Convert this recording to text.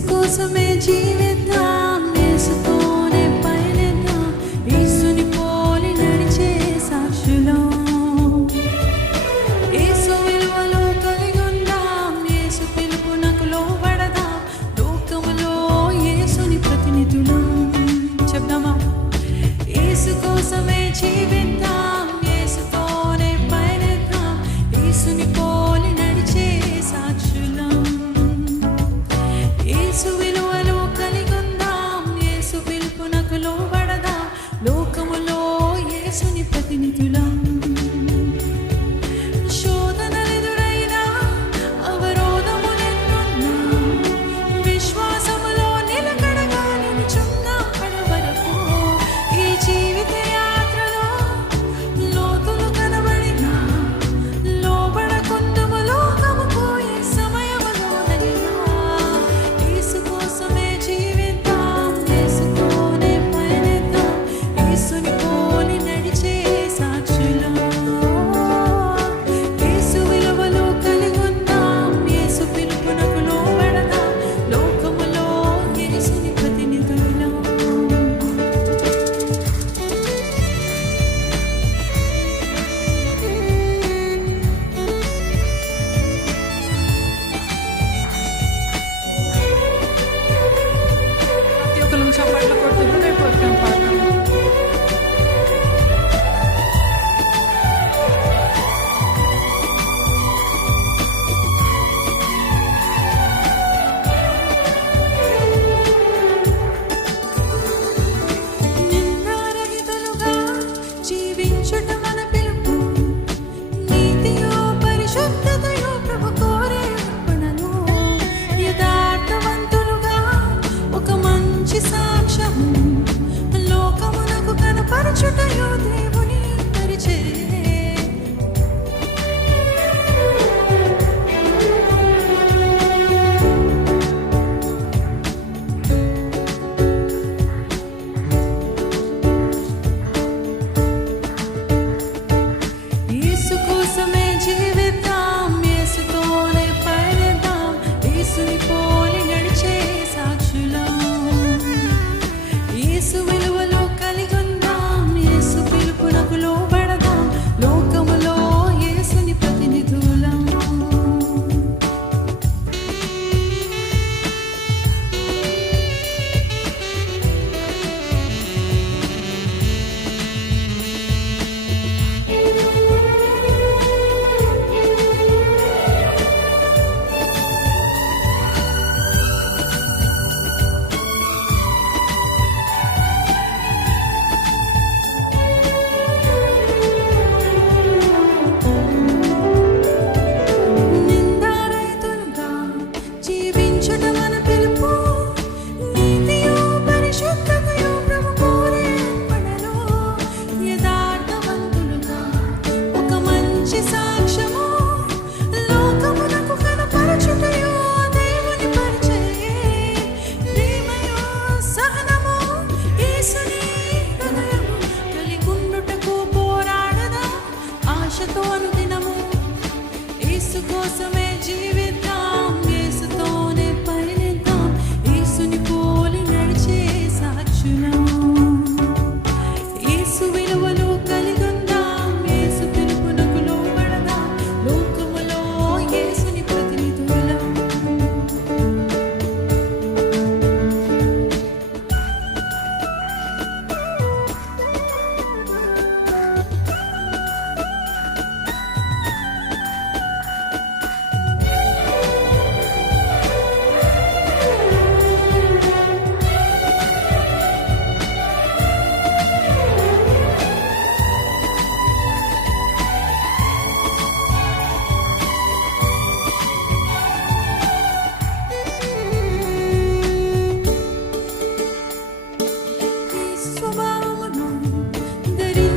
యేసు కోసమే జీవిద్దాం యేసుతోనే పయనిద్దాం యేసుని పోలి నడిచే సాక్షులం. యేసు విలువలో కలిగుందాం యేసు పిలుపునకు లోబడదాం లోకములో యేసుని ప్రతినిధులం. చెప్దామా? యేసు కోసమే జీవిద్దాం